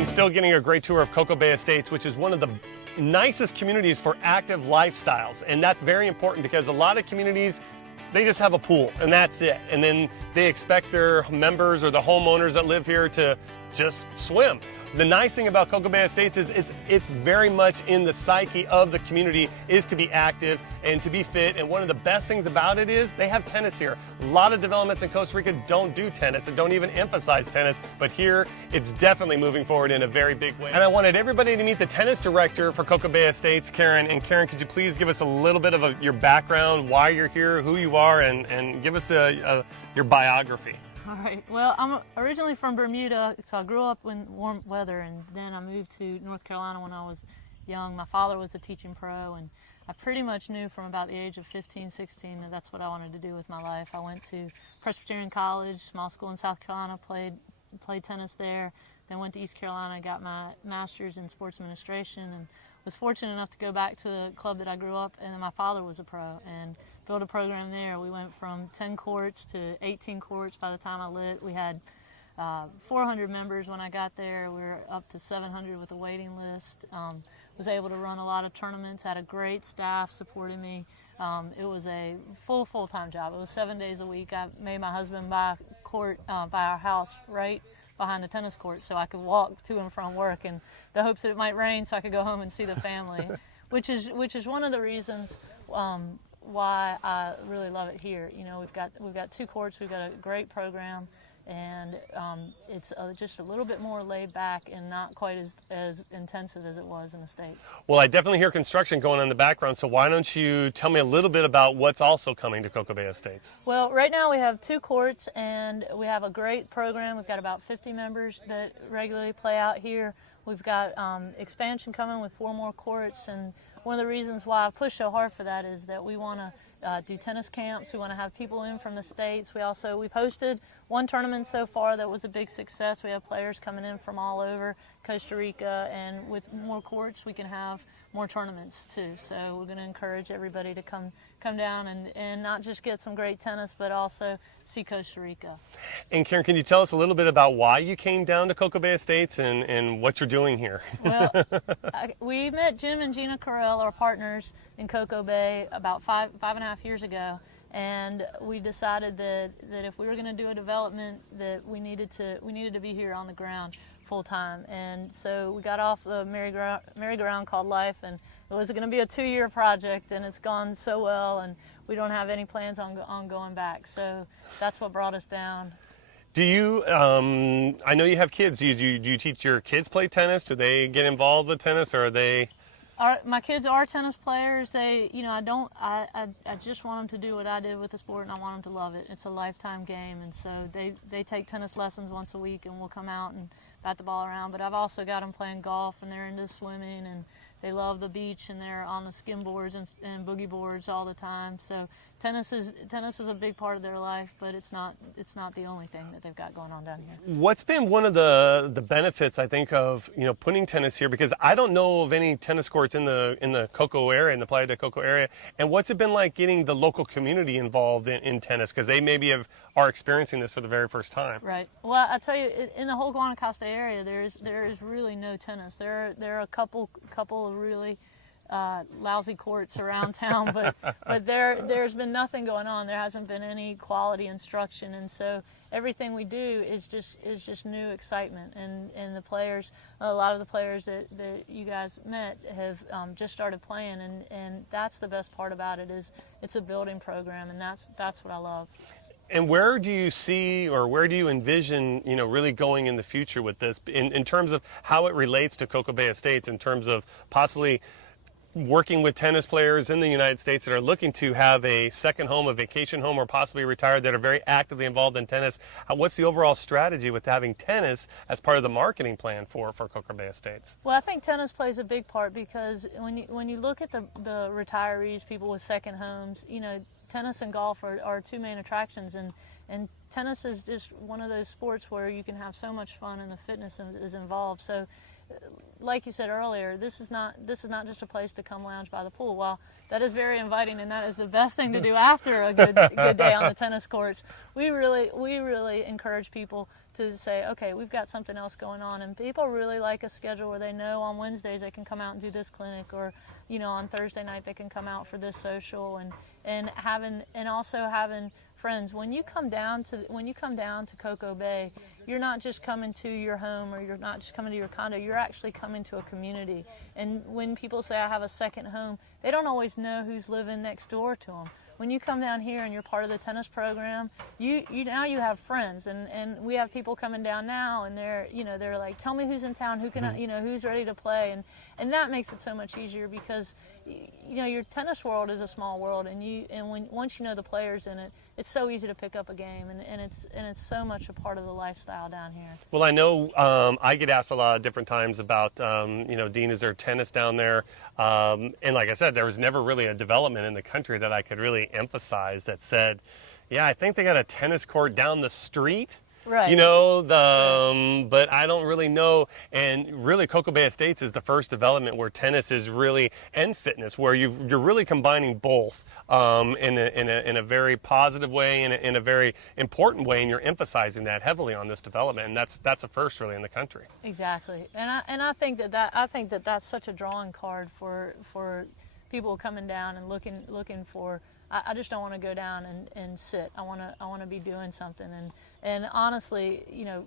I'm still getting a great tour of Cocoa Bay Estates, which is one of the nicest communities for active lifestyles. And that's very important because a lot of communities, they just have a pool and that's it. And then they expect their members or the homeowners that live here to just swim. The nice thing about Cocoa Bay Estates is it's very much in the psyche of the community is to be active and to be fit. And one of the best things about it is they have tennis here. A lot of developments in Costa Rica don't do tennis and don't even emphasize tennis, but here it's definitely moving forward in a very big way. And I wanted everybody to meet the tennis director for Cocoa Bay Estates, Karen. And Karen, could you please give us a little bit of your background, why you're here, who you are, and give us your biography. All right. Well, I'm originally from Bermuda, so I grew up in warm weather, and then I moved to North Carolina when I was young. My father was a teaching pro, and I pretty much knew from about the age of 15, 16 that that's what I wanted to do with my life. I went to Presbyterian College, small school in South Carolina, played tennis there, then went to East Carolina, got my master's in sports administration, and was fortunate enough to go back to the club that I grew up in, and my father was a pro, and built a program there. We went from 10 courts to 18 courts by the time I lit. We had 400 members when I got there. We were up to 700 with a waiting list. Was able to run a lot of tournaments, had a great staff supporting me. It was a full-time job. It was 7 days a week. I made my husband buy our house right behind the tennis court so I could walk to and from work, and the hopes that it might rain so I could go home and see the family, which is one of the reasons why I really love it here. You know, we've got 2 courts, we've got a great program, and it's just a little bit more laid back and not quite as intensive as it was in the States. Well, I definitely hear construction going on in the background, so why don't you tell me a little bit about what's also coming to Cocoa Bay Estates? Well, right now we have 2 courts, and we have a great program. We've got about 50 members that regularly play out here. We've got expansion coming with 4 more courts, and one of the reasons why I push so hard for that is that we want to do tennis camps. We want to have people in from the States. We've hosted 1 tournament so far that was a big success. We have players coming in from all over Costa Rica, and with more courts we can have more tournaments too. So we're going to encourage everybody to come down and not just get some great tennis, but also see Costa Rica. And Karen, can you tell us a little bit about why you came down to Cocoa Bay Estates and what you're doing here? Well, we met Jim and Gina Carell, our partners in Cocoa Bay, about five and a half years ago, and we decided that if we were going to do a development, that we needed to be here on the ground full time. And so we got off the merry-go-round called life, and it was going to be a 2-year project, and it's gone so well, and we don't have any plans on going back. So that's what brought us down. Do you, I know you have kids, do you teach your kids play tennis? Do they get involved with tennis, or are they? My kids are tennis players. I just want them to do what I did with the sport, and I want them to love it. It's a lifetime game, and so they take tennis lessons once a week, and we'll come out and bat the ball around. But I've also got them playing golf, and they're into swimming, and they love the beach, and they're on the skim boards and boogie boards all the time. So tennis is a big part of their life, but it's not the only thing that they've got going on down here. What's been one of the benefits, I think, of putting tennis here? Because I don't know of any tennis courts in the Cocoa area, in the Playa del Coco area. And what's it been like getting the local community involved in tennis? Because they maybe are experiencing this for the very first time. Right. Well, I tell you, in the whole Costa area, there is really no tennis. There are a couple of really lousy courts around town, but there's been nothing going on. There hasn't been any quality instruction, and so everything we do is just new excitement. And the players, a lot of the players that you guys met have just started playing, and that's the best part about it, is it's a building program, and that's what I love. And where do you see, or where do you envision, really going in the future with this, in terms of how it relates to Cocoa Bay Estates, in terms of possibly working with tennis players in the United States that are looking to have a second home, a vacation home, or possibly retired, that are very actively involved in tennis? What's the overall strategy with having tennis as part of the marketing plan for Cocoa Bay Estates? Well, I think tennis plays a big part, because when you look at the retirees, people with second homes, tennis and golf are 2 main attractions, and tennis is just one of those sports where you can have so much fun, and the fitness is involved. So, like you said earlier, this is not just a place to come lounge by the pool. While that is very inviting, and that is the best thing to do after a good day on the tennis courts, we really encourage people to say, okay, we've got something else going on, and people really like a schedule where they know on Wednesdays they can come out and do this clinic, or on Thursday night they can come out for this social, and also having friends. When you come down to Cocoa Bay, you're not just coming to your home, or you're not just coming to your condo, you're actually coming to a community. And when people say I have a second home, they don't always know who's living next door to them. When you come down here and you're part of the tennis program, you now you have friends, and we have people coming down now, and they're like, tell me who's in town, who can who's ready to play, and that makes it so much easier, because your tennis world is a small world, and once you know the players in it, it's so easy to pick up a game, and it's so much a part of the lifestyle down here. Well, I know I get asked a lot of different times about, Dean, is there tennis down there? And like I said, there was never really a development in the country that I could really emphasize that said, yeah, I think they got a tennis court down the street. Right. But I don't really know. And really, Cocoa Bay Estates is the first development where tennis is really, and fitness, where you're really combining both in a very positive way, in a very important way, and you're emphasizing that heavily on this development. And that's a first really in the country. Exactly. And I think that that's such a drawing card for people coming down and looking for. I just don't want to go down and sit. I want to be doing something. And honestly,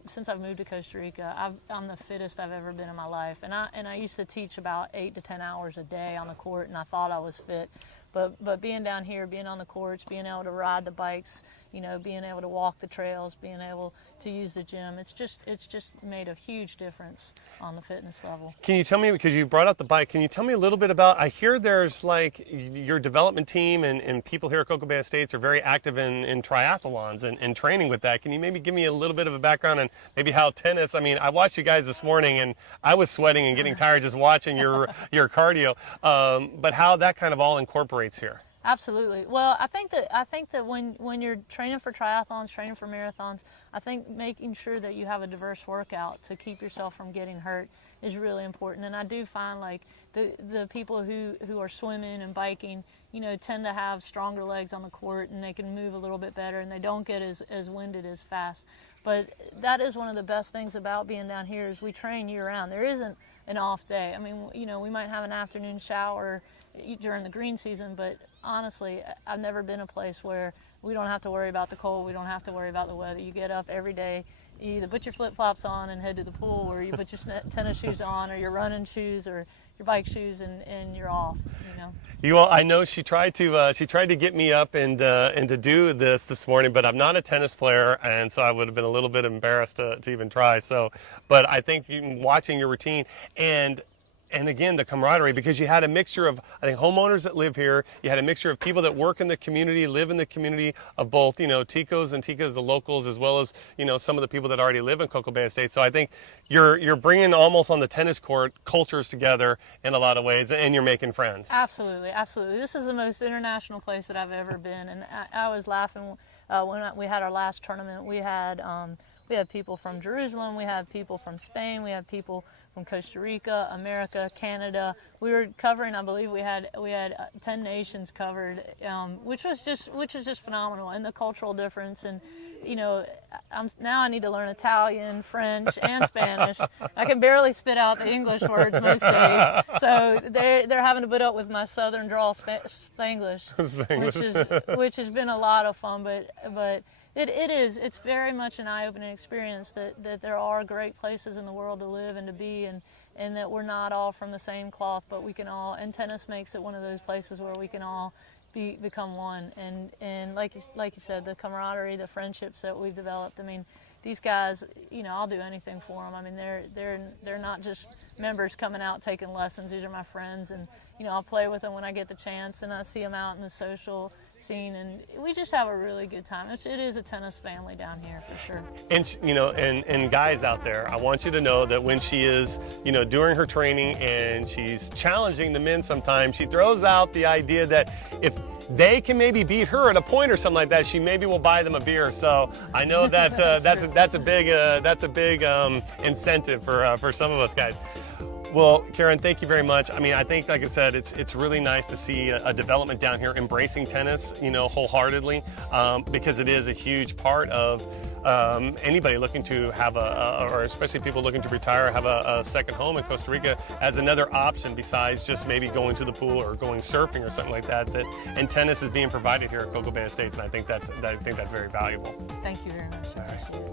since I've moved to Costa Rica, I'm the fittest I've ever been in my life. And I used to teach about 8 to 10 hours a day on the court, and I thought I was fit. But being down here, being on the courts, being able to ride the bikes, being able to walk the trails, being able to use the gym, it's just made a huge difference on the fitness level. Can you tell me, because you brought up the bike, can you tell me a little bit about, I hear there's like your development team and people here at Cocoa Bay Estates are very active in triathlons and training with that. Can you maybe give me a little bit of a background on maybe how tennis, I watched you guys this morning and I was sweating and getting tired just watching your cardio, but how that kind of all incorporates here. Absolutely. Well, I think that when you're training for triathlons, training for marathons, I think making sure that you have a diverse workout to keep yourself from getting hurt is really important. And I do find like the people who are swimming and biking, tend to have stronger legs on the court, and they can move a little bit better, and they don't get as winded as fast. But that is one of the best things about being down here is we train year round. There isn't an off day. We might have an afternoon shower during the green season, but honestly, I've never been a place where we don't have to worry about the cold, we don't have to worry about the weather. You get up every day, you either put your flip-flops on and head to the pool, or you put your tennis shoes on, or your running shoes, or your bike shoes, and you're off. I know she tried to get me up and to do this morning, but I'm not a tennis player, and so I would have been a little bit embarrassed to even try. So, but I think watching your routine and again, the camaraderie, because you had a mixture of, I think, homeowners that live here. You had a mixture of people that work in the community, live in the community, of both, Ticos and Ticas, the locals, as well as, some of the people that already live in Cocoa Bay Estates. So I think you're bringing almost on the tennis court cultures together in a lot of ways, and you're making friends. Absolutely, absolutely. This is the most international place that I've ever been, and I was laughing when we had our last tournament. We had people from Jerusalem, we had people from Spain, we had people from Costa Rica, America, Canada. We were covering, I believe we had 10 nations covered, which was just phenomenal. And the cultural difference, and now I need to learn Italian, French, and Spanish. I can barely spit out the English words most days, so they're having to put up with my southern drawl Spanglish, which has been a lot of fun. But it's very much an eye-opening experience that there are great places in the world to live and to be, and that we're not all from the same cloth, but we can all, and tennis makes it one of those places where we can all become one. And like you said, the camaraderie, the friendships that we've developed. These guys, I'll do anything for them. They're not just members coming out taking lessons. These are my friends, and I'll play with them when I get the chance, and I see them out in the social scene, and we just have a really good time. It is a tennis family down here for sure. And and guys out there, I want you to know that when she is doing her training and she's challenging the men, sometimes she throws out the idea that if they can maybe beat her at a point or something like that, she maybe will buy them a beer. So I know that that's a big incentive for some of us guys. Well, Karen, thank you very much. I mean, I think, like I said, it's really nice to see a development down here embracing tennis, wholeheartedly, because it is a huge part of anybody looking to have or especially people looking to retire, have a second home in Costa Rica as another option besides just maybe going to the pool or going surfing or something like that. And tennis is being provided here at Cocoa Bay Estates, and I think that's very valuable. Thank you very much. I appreciate it.